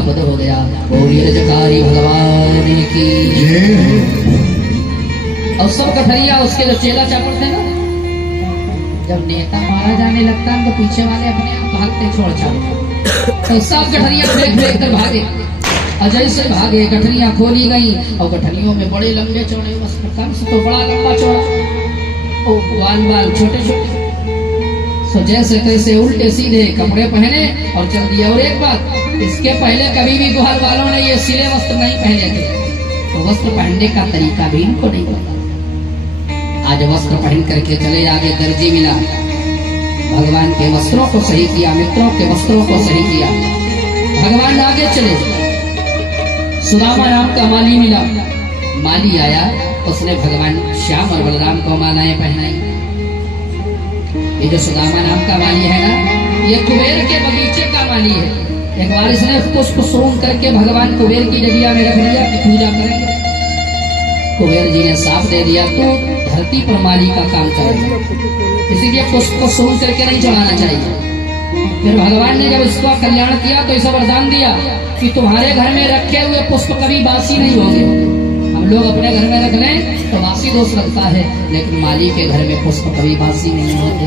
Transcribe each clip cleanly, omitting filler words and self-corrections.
पद हो गया। बोलिए जयकारी भगवान की। और सब कठरिया उसके जो चेला चाकर थे ना, जब नेता मारा जाने लगता है तो पीछे वाले अपने आप भागते छोड़ छाड़, तो सब कठरिया फेंक फेंक कर भागे। और जैसे भागे गठरियां खोली गई और गठरियों में बड़े लंबे चौड़े वस्त्र, कंस तो बड़ा लंबा चौड़ा और बाल बाल छोटे छोटे, तो जैसे तैसे उल्टे सीधे कपड़े पहने और चल दिया। और एक बात, इसके पहले कभी भी ग्वाल वालों ने ये सिले वस्त्र नहीं पहने थे, तो वस्त्र पहनने का तरीका भी इनको नहीं पता। आज वस्त्र पहन करके चले आगे, दर्जी मिला, भगवान के वस्त्रों को सही किया, मित्रों के वस्त्रों को सही किया, भगवान आगे चले। सुदामा नाम का माली मिला, माली आया, उसने भगवान श्याम और बलराम को मालाएं पहनाई। ये जो सुदामा नाम का माली है ना, ये कुबेर के बगीचे का माली है। एक बार इसने पुष्प सोम करके भगवान कुबेर की डगिया में रख दिया कि पूजा करेंगे। कुबेर जी ने साफ दे दिया, तो धरती पर माली का काम करेगा, इसीलिए पुष्प को सोम करके नहीं चढ़ाना चाहिए। फिर भगवान ने जब इसका कल्याण किया तो इसे वरदान दिया कि तुम्हारे घर में रखे हुए पुष्प कभी बासी नहीं होंगे। हम लोग अपने घर में रख लें तो बासी दोष लगता है, लेकिन माली के घर में पुष्प कभी बासी नहीं होते।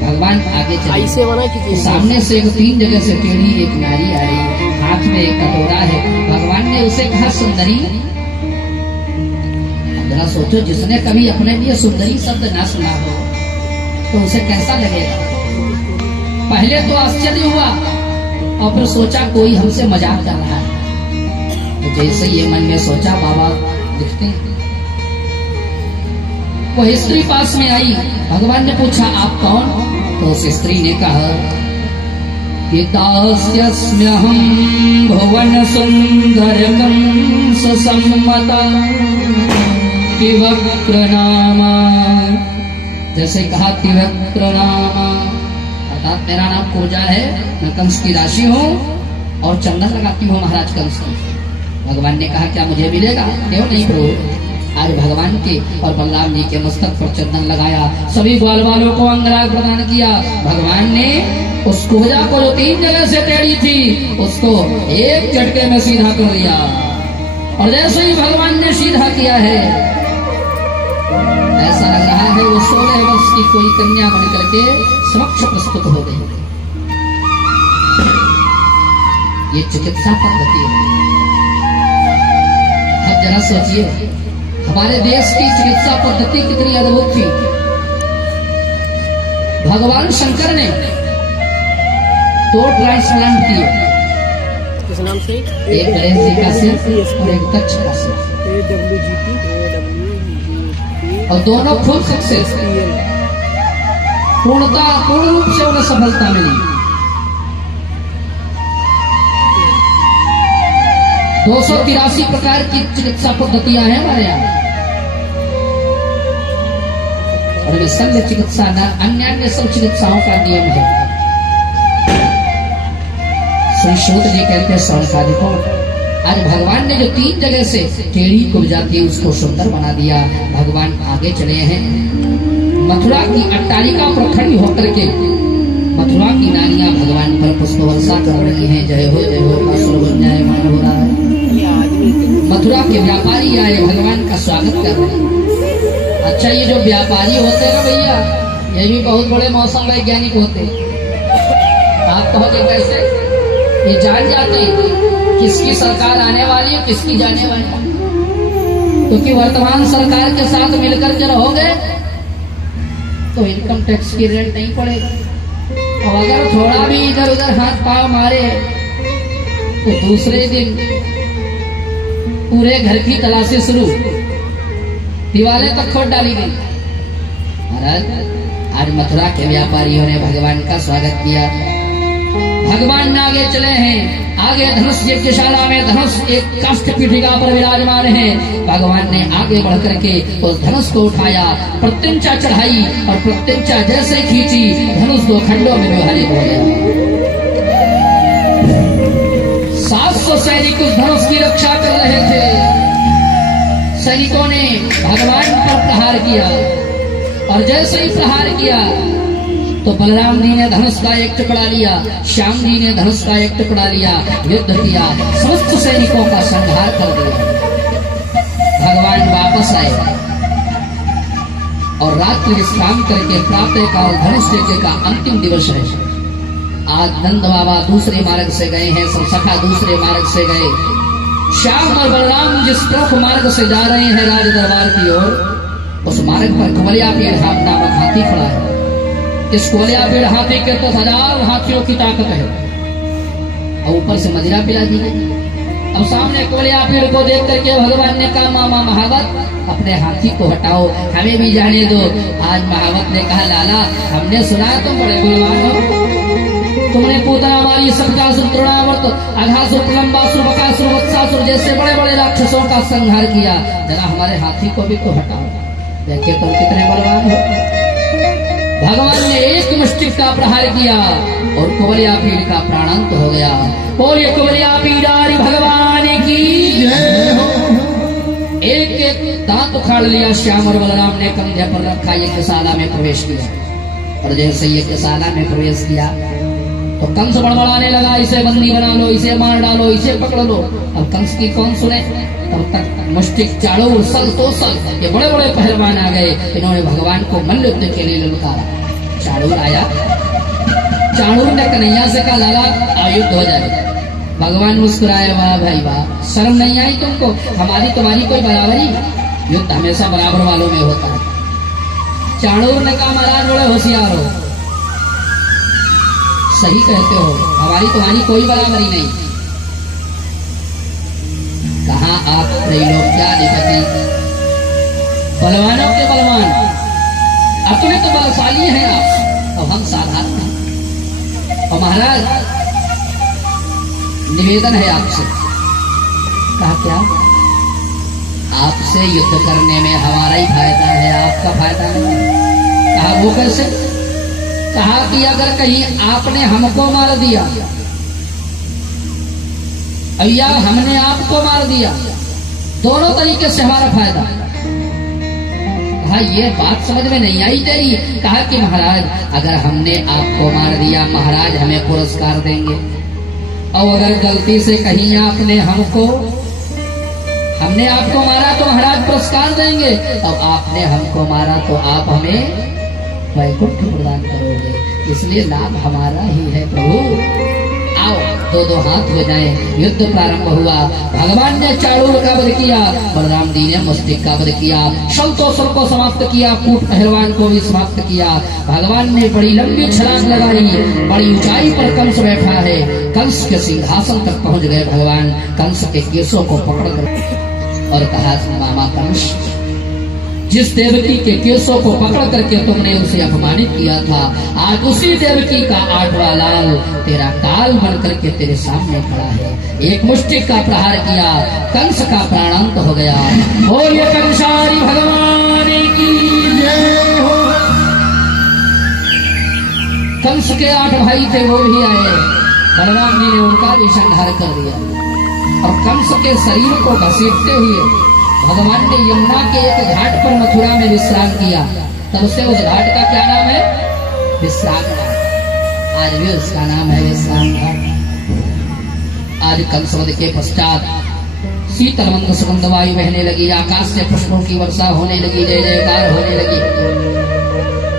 भगवान आगे चले, सामने से एक 3 जगह से टेढ़ी एक नारी आ रही है, हाथ में एक कटोरा है। भगवान ने उसे कहा, सुंदरी। जरा सोचो, जिसने कभी अपने लिए सुंदरी शब्द ना सुना हो तो उसे कैसा लगेगा। पहले तो आश्चर्य हुआ और फिर सोचा कोई हमसे मजाक कर रहा है। तो जैसे ये मन में सोचा, बाबा दिखते हैं। वह स्त्री पास में आई, भगवान ने पूछा, आप कौन? तो उस स्त्री ने कहा कि दास्यस्म्यहं भुवन सुंदर कंस सम्मता तिवक्र नामा। जैसे कहा तिवक्र नामा, अर्थात मेरा नाम पूजा है, मैं कंस की दासी हूँ और चंदन लगाती हूँ महाराज कंस को। भगवान ने कहा, क्या मुझे मिलेगा? क्यों नहीं प्रभु। आज भगवान के और बलराम जी के मस्तक पर चंदन लगाया, सभी ग्वाल वालों को अंगराग प्रदान किया। भगवान ने उस कुबजा को जो 3 जगह से टेढ़ी थी, उसको एक झटके में सीधा कर दिया। और जैसे ही भगवान ने सीधा किया है, ऐसा लग रहा है वो 16 वर्ष की कोई कन्या बन करके समक्ष प्रस्तुत हो गई। ये चिकित्सा पद्धति है। अब जरा सोचिए, हमारे देश की चिकित्सा पद्धति कितनी अद्भुत थी। भगवान शंकर ने 2 ट्रांसप्लांट किए, किस नाम से? एक गणेश जी का सिर और एक दक्ष का सिर, और दोनों फुल सक्सेस, पूर्ण रूप से उन्हें सफलता मिली। 283 प्रकार की चिकित्सा पद्धतियां हैं हमारे यहाँ, और ये शल्य चिकित्सा न अन्य सब चिकित्साओं का नियम है। श्री सूत जी कहते हैं, सौनकादिकों, आज भगवान ने जो 3 जगह से टेढ़ी कुब्जा थी उसको सुंदर बना दिया। भगवान आगे चले हैं, मथुरा की अट्टालिका पर खड़ी होकर के मथुरा की नारियां भगवान पर पुष्प वर्षा कर रही हैं। जय हो जय हो का सर्वज्ञायमान हो रहा है। मथुरा के व्यापारी आए, भगवान का स्वागत कर रहे हैं। अच्छा, ये जो व्यापारी होते हैं ना भैया, ये भी बहुत बड़े मौसम वैज्ञानिक होते हैं। आप कहोगे कैसे? ये जान जाते हैं किसकी सरकार आने वाली है, किसकी जाने वाली है, क्योंकि वर्तमान सरकार के साथ मिलकर के रहोगे तो इनकम टैक्स की रेट नहीं पड़ेगा। और अगर थोड़ा भी इधर उधर हाथ पांव मारे तो दूसरे दिन पूरे घर की तलाशी शुरू, दीवारें तक खोद डाली गई। महाराज, आज मथुरा के व्यापारियों ने भगवान का स्वागत किया। भगवान आगे चले हैं, आगे धनुष यज्ञशाला में धनुष एक काष्ठ पीठिका पर विराजमान है। भगवान ने आगे बढ़ करके उस धनुष को उठाया, प्रत्यंचा चढ़ाई और प्रत्यंचा जैसे खींची, धनुष 2 खंडों में विभाजित हो गया। 700 सैनिक उस धनुष की रक्षा कर रहे थे। सैनिकों ने भगवान पर प्रहार किया और जैसे ही प्रहार किया तो बलराम जी ने धनुष का एक टुकड़ा लिया, श्याम जी ने धनुष का एक टुकड़ा लिया, युद्ध किया, समस्त सैनिकों का संहार कर दिया। भगवान वापस आए और रात्रि विश्राम करके प्रातः काल धनुष यज्ञ का अंतिम दिवस है। आज नंद बाबा दूसरे मार्ग से गए हैं, सब सखा दूसरे मार्ग से गए। श्याम और बलराम जिस प्रमुख मार्ग से जा रहे हैं राज दरबार की ओर, उस मार्ग पर कुमलिया पेड़ नामक हाथी खड़ा है। इस कुमलिया पेड़ हाथी के तो 1000 हाथियों की ताकत है और ऊपर से मदिरा पिला दी गई। अब सामने कुमलिया पेड़ को देख करके भगवान ने कहा, मामा महावत अपने हाथी को हटाओ, हमें भी जाने दो। आज महावत ने कहा, लाला हमने सुना है तुम बड़े बलवान हो, तुमने पूतना मारी, सबकासुर, तृणावर्त, अघासुर, प्रलंबासुर, बकासुर, वत्सासुर जैसे बड़े बड़े राक्षसों का संहार किया, जरा हमारे हाथी को भी तो हटाओ, देखिए तुम कितने बलवान हो। भगवान ने एक मुष्टि का प्रहार किया और कुमलिया पीड़ का प्राणांत हो गया। बोलिए कुमलिया पीड़ारी भगवान की जय हो। एक एक दांत उखाड़ लिया श्याम और बलराम ने कंधे पर रखा, यज्ञशाला में प्रवेश किया। और जैसे यज्ञशाला में प्रवेश किया तो कंस बड़बड़ाने लगा, इसे बंदी बना लो, इसे मार डालो, इसे पकड़ लो। अब कंस की कौन सुने, तब तक मुष्टिक, चाणूर, सल, तोसल ये बड़े बड़े पहलवान आ गए। इन्होंने भगवान को मल्ल युद्ध के लिए ललकारा। चाणूर आया, चाणूर ने कन्हैया से कहा, लाला युद्ध हो जाए। भगवान मुस्कुराए, वाह भाई वाह, शर्म नहीं आई तुमको, हमारी तुम्हारी कोई बराबरी, युद्ध हमेशा बराबर वालों में होता है। चाणूर ने कहा, महाराज बड़े होशियार हो, सही कहते हो, हमारी तुम्हारी कोई बराबरी नहीं। कहा आप त्रैलोक्याधिपति, बलवानों के बलवान, अपने तो बलशाली हैं आप और हम साधारण हैं। और महाराज निवेदन है आपसे। कहा क्या? आपसे युद्ध करने में हमारा ही फायदा है, आपका फायदा नहीं। कहा वो कैसे? कहा कि अगर कहीं आपने हमको मार दिया या हमने आपको मार दिया, दोनों तरीके से हमारा फायदा। कहा ये बात समझ में नहीं आई तेरी। कहा कि महाराज अगर हमने आपको मार दिया, महाराज हमें पुरस्कार देंगे, और अगर गलती से कहीं हमने आपको मारा तो महाराज पुरस्कार देंगे, और आपने हमको मारा तो आप हमें वैकुंठ प्रदान करोगे, इसलिए लाभ हमारा ही है प्रभु। आओ दो दो हाथ हो जाए। युद्ध प्रारंभ हुआ। भगवान ने चाणूर का वध किया, बलराम जी ने मुष्टिक का वध किया, शल्तोषर को समाप्त किया, कूट पहलवान को भी समाप्त किया। भगवान ने बड़ी लंबी छलांग लगाई, बड़ी ऊंचाई पर कंस बैठा है, कंस के सिंहासन तक पहुंच गए भगवान। कंस के केसों को पकड़कर और कहा, मामा कंस, जिस देवकी के केसों को पकड़ करके तुमने उसे अपमानित किया था, आज उसी देवकी का 8वां लाल तेरा काल बन करके तेरे सामने खड़ा है। एक मुष्टिक का प्रहार किया, कंस का प्राणांत हो गया। बोलिए कंसारी भगवान की जय हो। कंस के 8 भाई थे, वो भी आए, बलराम जी ने उनका भी संहार कर दिया। और कंस के शरीर को घसीटते हुए भगवान ने यमुना के एक घाट पर मथुरा में विश्राम किया। तब से उस घाट का क्या नाम है? विश्राम घाट। आज भी उसका नाम है विश्राम घाट। आज कंसवध के पश्चात शीतल मंद सुगंध वायु बहने लगी, आकाश से पुष्पों की वर्षा होने लगी, जय जयकार होने लगी,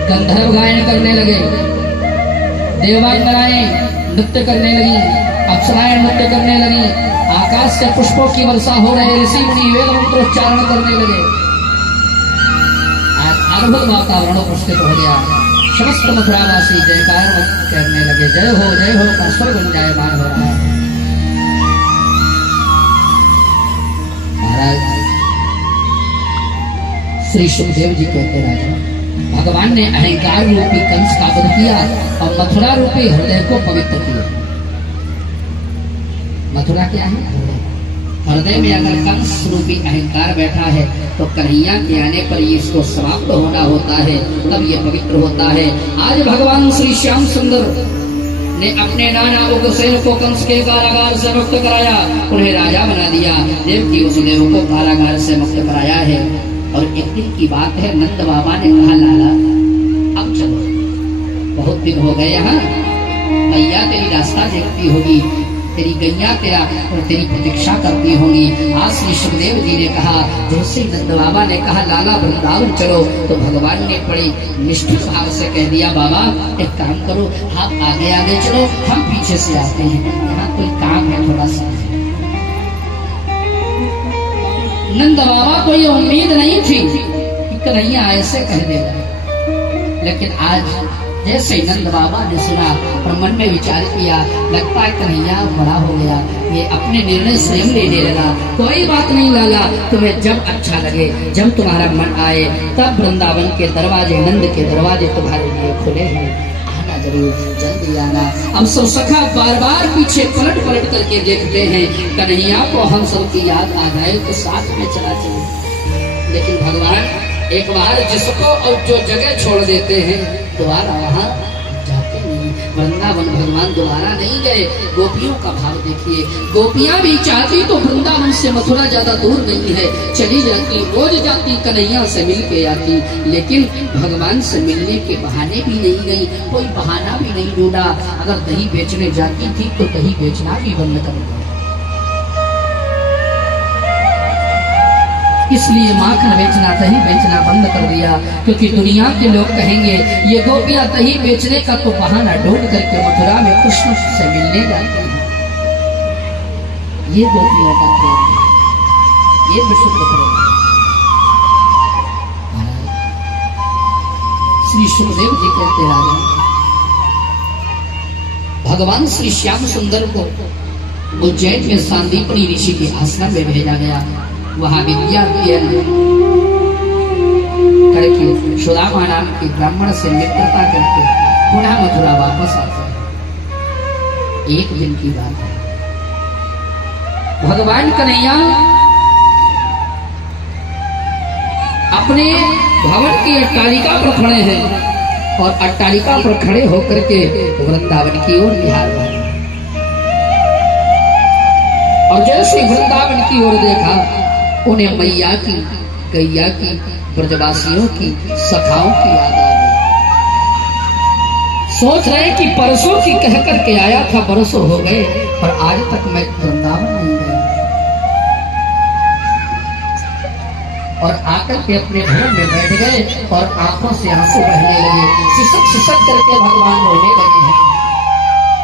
गंधर्व गायन करने लगे, देवांगनाएं नृत्य करने लगी, अप्सराएं नृत्य करने लगी, आकाश से पुष्पों की वर्षा हो रहे, ऋषि मुनि वेद मंत्रोच्चारण करने लगे। आज अद्भुत वातावरण उपस्थित हो गया। समस्त मथुरावासी जयकार करने लगे, जय हो का स्वर गुंजायमान हो रहा है। महाराज श्री सुखदेव जी कहते राजा, भगवान ने अहंकार रूपी कंस का वध किया और मथुरा रूपी हृदय को पवित्र किया। मथुरा क्या है? हृदय में अगर कंस रूपी अहंकार बैठा है तो कन्हैया के आने पर ये इसको समाप्त होना होता है, तब ये पवित्र होता है। आज भगवान श्री श्याम सुंदर ने अपने नाना उग्रसेन को कंस के कारागार से मुक्त कराया, उन्हें राजा बना दिया। देवकी वसुदेव को कारागार से मुक्त कराया है। और एक दिन की बात है, नंद बाबा ने कहा, लाला अब चलो बहुत दिन हो गए यहाँ, मैया तेरी रास्ता देखती होगी, तेरी गैया तेरा और तेरी प्रतीक्षा करती होंगी। आज श्री सुखदेव जी ने कहा, जैसे नंद बाबा ने कहा लाला वृंदावन चलो, तो भगवान ने बड़ी निष्ठुर भाव से कह दिया, बाबा एक काम करो, आप आगे आगे चलो, हम पीछे से आते हैं, यहाँ कोई काम है थोड़ा सा। नंद बाबा को ये उम्मीद नहीं थी कि कन्हैया ऐसे कह देगा, लेकिन आज जैसे नंद बाबा ने सुना और मन में विचार किया, लगता है कन्हैया बड़ा हो गया, ये अपने निर्णय स्वयं लेने लगा। कोई बात नहीं लाला, तुम्हें जब अच्छा लगे, जब तुम्हारा मन आए, तब वृंदावन के दरवाजे, नंद के दरवाजे तुम्हारे लिए खुले हैं, आना जरूर, जल्दी आना। अब सब सखा बार बार पीछे पलट पलट करके देखते हैं, कन्हैया को हम सब की याद आ जाए तो साथ में चला चले। लेकिन भगवान एक बार जिसको और जो जगह छोड़ देते हैं, दोबारा वहाँ जाते नहीं। वृंदावन भगवान दोबारा नहीं गए। गोपियों का भाव देखिए, गोपियां भी चाहती तो वृंदावन से मथुरा ज्यादा दूर नहीं है, चली जाती, रोज जाती, कन्हैया से मिल के आती, लेकिन भगवान से मिलने के बहाने भी नहीं गई, कोई बहाना भी नहीं ढूंढा। अगर दही बेचने जाती थी तो दही बेचना भी बंद कर दिया, इसलिए माखन बेचना, दही बेचना बंद कर दिया, क्योंकि दुनिया के लोग कहेंगे ये गोपियां दही बेचने का तो बहाना ढूंढ करके मथुरा में कृष्ण से मिलने जाती हैं। ये गोपियों का प्रेम है, ये विशुद्ध प्रेम है। श्री सुखदेव जी कहते राजा, भगवान श्री श्याम सुंदर को उज्जैन में सांदीपनी ऋषि के आश्रम में भेजा गया। वहां विद्या करके सुदामा नाम के ब्राह्मण से मित्रता करके पुनः मथुरा वापस आते हैं। एक दिन की बात है, भगवान कन्हैया अपने भवन की अट्टालिका पर खड़े हैं और अट्टालिका पर खड़े होकर के वृंदावन की ओर निहार रहे हैं। और जैसे वृंदावन की ओर देखा, उन्हें मैया की, गैया की, ब्रजवासियों की, सखाओं की याद आ गई। सोच रहे कि परसों की कह करके आया था, बरसों हो गए और आज तक मैं वृंदावन नहीं गया। और आकर के अपने घर में बैठ गए और आंखों से आंसू बहने लगे, सिसक सिसक करके भगवान रोने लगे हैं।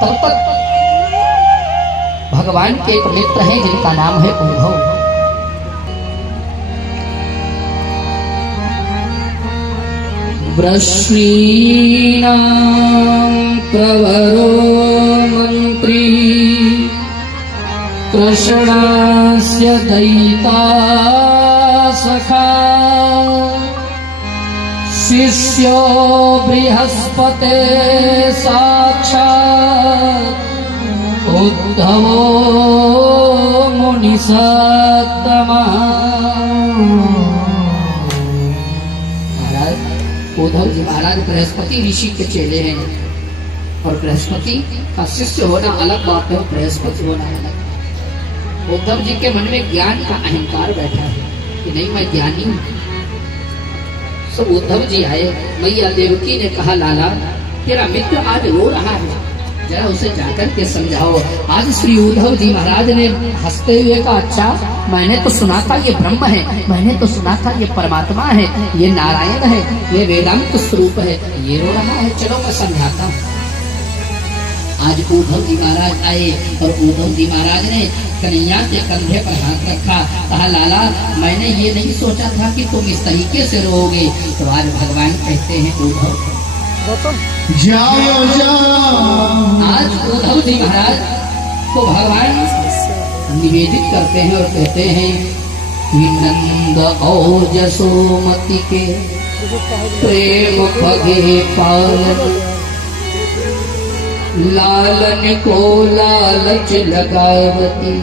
तब तक भगवान के एक मित्र हैं जिनका नाम है उद्धव। वृष्णीनां प्रवरो मंत्री कृष्णस्य दयिता सखा शिष्यो बृहस्पते साक्षात् उद्धवो मुनिसत्तमः। उद्धव जी महाराज बृहस्पति ऋषि के चेले हैं, और बृहस्पति का शिष्य होना अलग बात है, बृहस्पति होना अलग। उद्धव जी के मन में ज्ञान का अहंकार बैठा है कि नहीं मैं ज्ञानी हूँ। सब उद्धव जी आए, मैया देवकी ने कहा लाला तेरा मित्र आज रो रहा है, जरा उसे जाकर के समझाओ। आज श्री उद्धव जी महाराज ने हंसते हुए कहा, अच्छा मैंने तो सुना था ये ब्रह्म है, मैंने तो सुना था ये परमात्मा है, ये नारायण है, ये वेदांत स्वरूप है, ये रो रहा है, चलो मैं समझाता हूँ। आज उद्धव जी महाराज आए और उद्धव जी महाराज ने कन्हैया के कंधे पर हाथ रखा, कहा लाला मैंने ये नहीं सोचा था कि तुम इस तरीके से रोओगे। तो आज भगवान कहते हैं उद्धव जाओ जाओ। आज उद्धव जी महाराज को भगवान निवेदित करते हैं और कहते हैं नंद और जसोमती के प्रेम भगे पालन, लालन को लालच लगावती,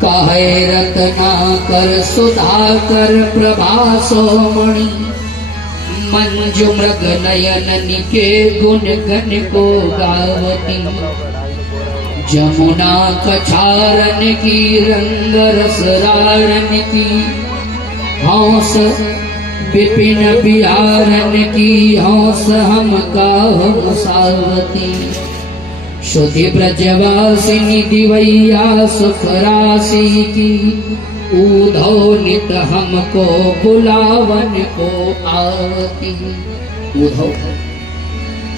काहे रत्ना कर सुधाकर प्रभासोमणि, मंजु मृग नयन के गुण गण को गावती, जमुना कछारन की रंग रस रारन की, हंस विपिन बिहारन की हौस हम काहम सावती शुद्धि ब्रजवासिनी दिवैया सुख राशि की ऊधो नित हमको बुलावन को आवती। ऊधो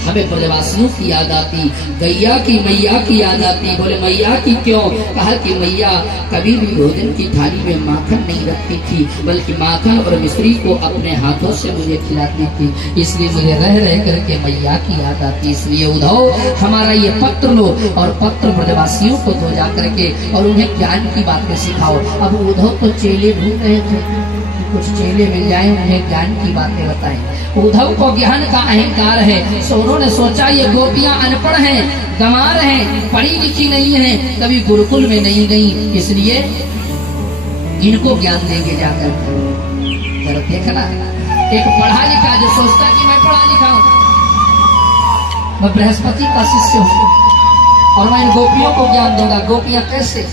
हमें ब्रजवासियों की याद आती, गैया की मैया की याद आती। बोले मैया की क्यों? कहा कि मैया कभी भी भोजन की थाली में माखन नहीं रखती थी, बल्कि माखन और मिश्री को अपने हाथों से मुझे खिलाती थी, इसलिए मुझे रह रह करके मैया की याद आती। इसलिए उद्धव हमारा ये पत्र लो और पत्र ब्रजवासियों को दो जा करके और उन्हें ज्ञान की बातें सिखाओ। अब उद्धव तो चेले ढूंढ रहे थे, कुछ चेले मिल जाए उन्हें ज्ञान की बातें बताएं। उद्धव को ज्ञान का अहंकार है, सो उन्होंने सोचा ये गोपियां अनपढ़ हैं, गंवार हैं, पढ़ी लिखी नहीं हैं, कभी गुरुकुल में नहीं गई, इसलिए इनको ज्ञान देंगे जाकर। जरा देखना, एक पढ़ा लिखा जो सोचता कि मैं पढ़ा लिखा हूं, मैं बृहस्पति का शिष्य हूं और मैं इन गोपियों को ज्ञान दूंगा। गोपियां कैसे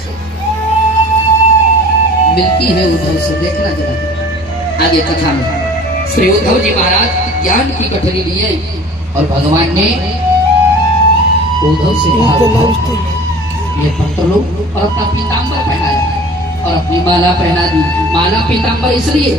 मिलती है उद्धव से, देखना जरा आगे कथा में। श्री उद्धव जी महाराज ज्ञान की कठरी लिए और भगवान ने उद्धव से कहा ये पत्र लो और अपना पीताम्बर पहनाया और अपनी माला पहना दी। माला पीताम्बर इसलिए